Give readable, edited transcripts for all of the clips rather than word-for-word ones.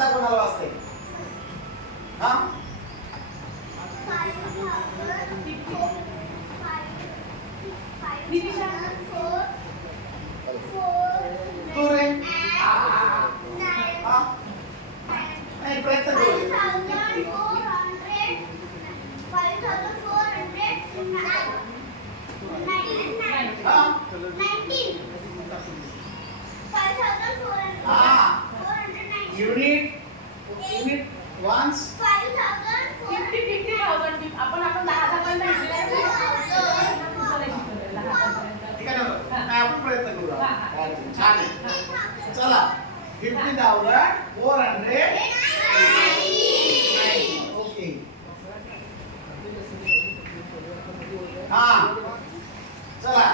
आता कोणाला वाजते? हा तू रे हा नाही प्रयत्न करू. युनिट वन्स आपण 10,000 पर्यंत ठीक आहे ना? नाही आपण प्रयत्न करू. छान आहे. चला 50,400 ओके. हा चला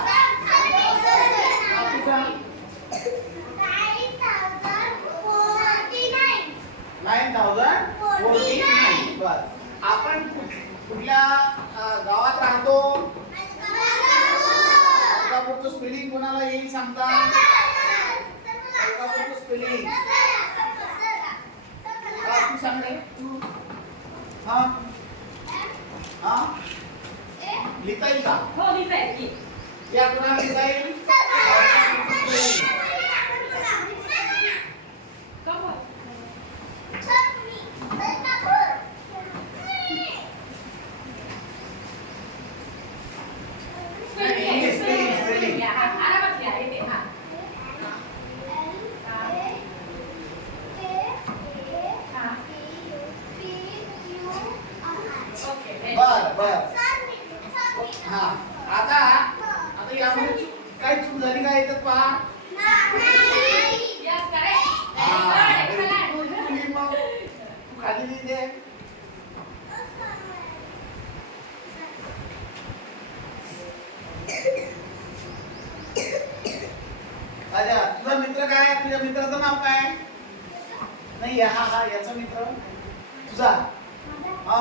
9,049 बस. आपण कुठल्या गावात राहतो? अलकापूरचं स्पेलिंग कोणाला येईल सांगता? अलकापूरचं स्पेलिंग तू सांग रे. तू हा हा लिहिता येईल का? हो लिहिता येईल. या कोणाला लिहिता येईल? बर बर हा आता यामध्ये काय चूक झाली काय येतात पहा. खाली लिहिते. अच्छा तुझा मित्र काय? तुझ्या मित्राचं नाव काय? नाही हा याचा मित्र तुझा हा